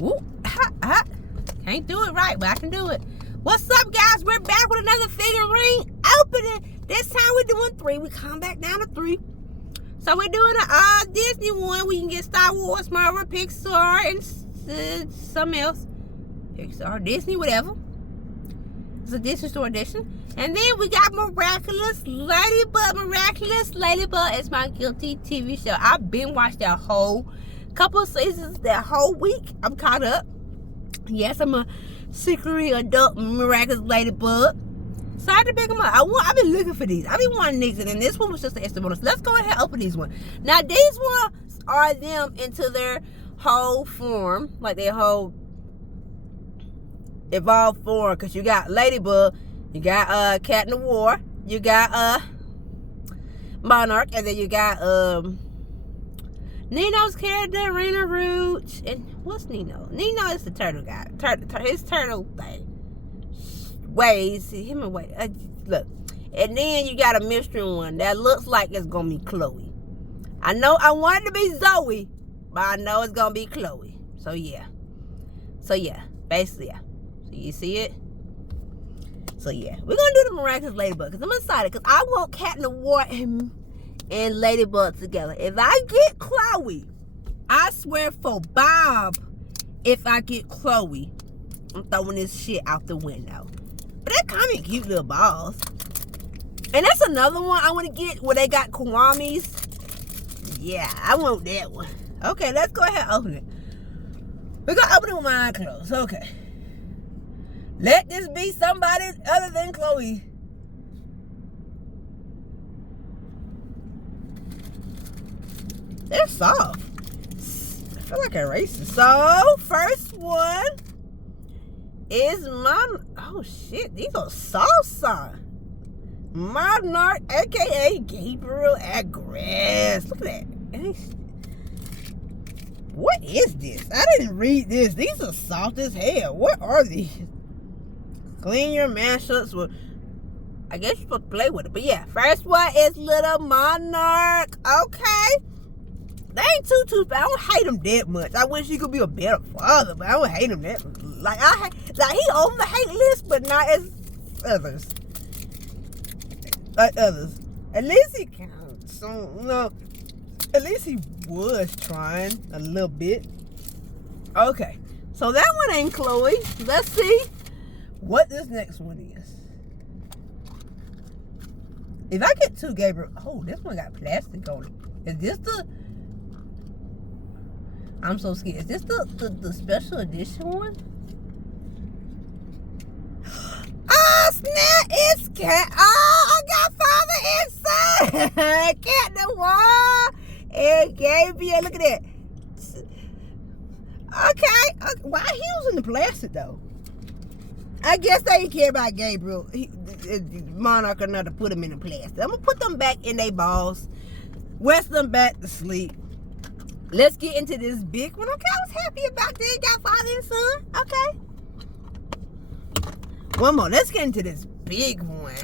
Ooh, can't do it right, but I can do it. What's up, guys? We're back with another figurine opening. This time we're doing 3. We come back down to 3. So we're doing a Disney one. We can get Star Wars, Marvel, Pixar, and something else. Pixar, Disney, whatever. It's a Disney Store edition. And then we got Miraculous, Ladybug. Miraculous Ladybug is my guilty TV show. I've been watching that whole couple of seasons, that whole week. I'm caught up. Yes, I'm a secretly adult Miraculous Ladybug. So I had to pick them up. I've been looking for these. I've been wanting these, and then this one was just an extra bonus. Let's go ahead and open these ones. Now these ones are them into their whole form, like their whole evolved form. Because you got Ladybug, you got Cat in the War, you got Monarch, and then you got Nino's character, Raina Rouge, and what's Nino? Nino is the turtle guy. His turtle thing. Ways, him and Ways. Look. And then you got a mystery one that looks like it's going to be Chloe. I know I want it to be Zoe, but I know it's going to be Chloe. So, yeah. Basically, yeah. So, you see it? So, yeah. We're going to do the Miraculous Ladybug because I'm excited because I want Cat in the War and Ladybug together. If I get Chloe, I swear for Bob, if I get Chloe, I'm throwing this shit out the window. But they're kind of cute little balls. And that's another one I want to get where they got Kwamis. Yeah, I want that one. Okay, let's go ahead and open it. We're going to open it with my eyes closed. Okay. Let this be somebody other than Chloe. They're soft. I feel like a racist. So, first one is oh shit, these are salsa. Monarch, aka Gabriel Aggress. Look at that. What is this? I didn't read this. These are soft as hell. What are these? Clean your mashups with, I guess you're supposed to play with it. But yeah, first one is Little Monarch. Okay. They ain't too bad. I don't hate him that much. I wish he could be a better father, but I don't hate him that much. Like he on the hate list, but not as others. Like others. At least he counts. At least he was trying a little bit. Okay. So that one ain't Chloe. Let's see what this next one is. If I get 2 Gabriel, oh, this one got plastic on it. Is this the? I'm so scared. Is this the special edition one? Oh, snap! It's Cat. Oh, I got Father inside. Cat the Wall. And Gabriel. Look at that. Okay. Why he was in the plastic, though? I guess they didn't care about Gabriel. Monarch enough to put him in the plastic. I'm going to put them back in their balls. Rest them back to sleep. Let's get into this big one. Okay, I was happy about this. Got father and son. Okay. One more. Let's get into this big one.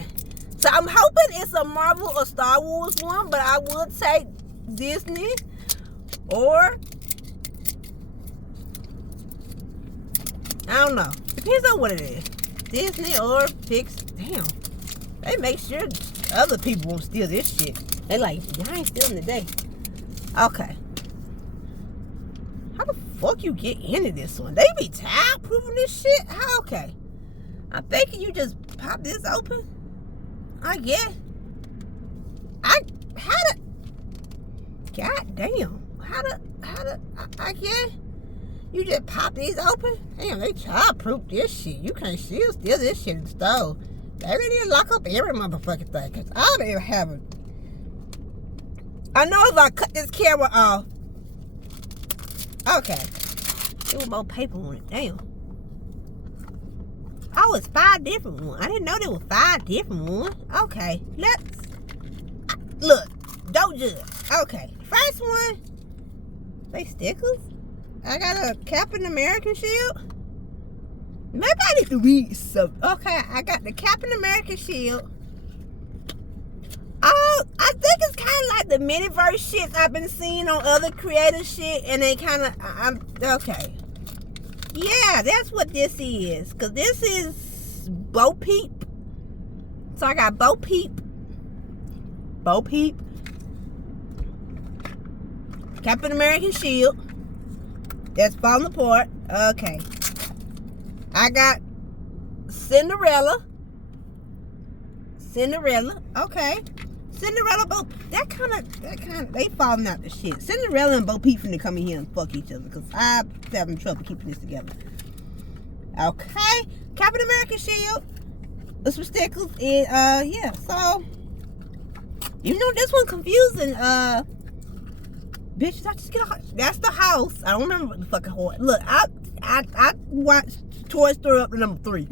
So I'm hoping it's a Marvel or Star Wars one, but I will take Disney or I don't know. Depends on what it is. Disney or Pixar. Damn. They make sure other people won't steal this shit. They like, y'all ain't stealing today. Okay. How the fuck you get into this one? They be child-proofing this shit? How? Okay. I'm thinking you just pop this open. I guess. God damn. I guess. You just pop these open? Damn, they child-proof this shit. You can't steal this shit in the stove. They really lock up every motherfucking thing. Because I don't even have it. I know if I cut this camera off. Okay. There was more paper on it. Damn. Oh, it's 5 different ones. I didn't know there were 5 different ones. Okay. Let's look. Don't judge. Okay. First one. They stickers. I got a Captain American shield. Maybe I need to read some. Okay, I got the Captain American shield. Oh, I think it's kind of like the miniverse shit I've been seeing on other creator shit, and they kind of, okay. Yeah, that's what this is. Because this is Bo Peep. So I got Bo Peep. Captain American shield. That's falling apart. Okay. I got Cinderella. Okay. Cinderella, that kind of, they falling out the shit. Cinderella and Bo Peep finna come in here and fuck each other because I'm having trouble keeping this together. Okay. Captain American shield. With some stickers. And, yeah, so, you know, this one confusing. Bitch, I just get a, that's the house. I don't remember what the fucking horse. Look, I watched Toy Story up to number 3.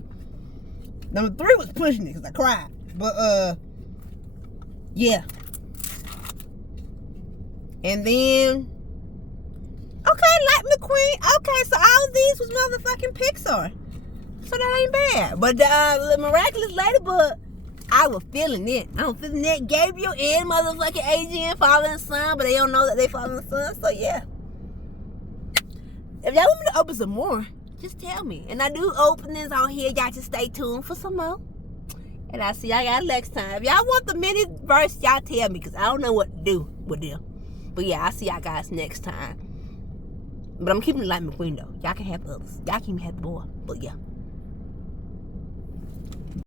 Number 3 was pushing it because I cried. But, yeah. And then, okay, Light McQueen. Okay, so all of these was motherfucking Pixar. So that ain't bad. But the Miraculous Ladybug, I was feeling it. I was feeling that. Gabriel and motherfucking Adrian falling son, but they don't know that they falling son. So yeah. If y'all want me to open some more, just tell me. And I do openings on here. Y'all just stay tuned for some more. And I'll see y'all guys next time. If y'all want the mini verse, y'all tell me, because I don't know what to do with them. But yeah, I'll see y'all guys next time. But I'm keeping it like McQueen though. Y'all can have others. Y'all can have the boy. But yeah.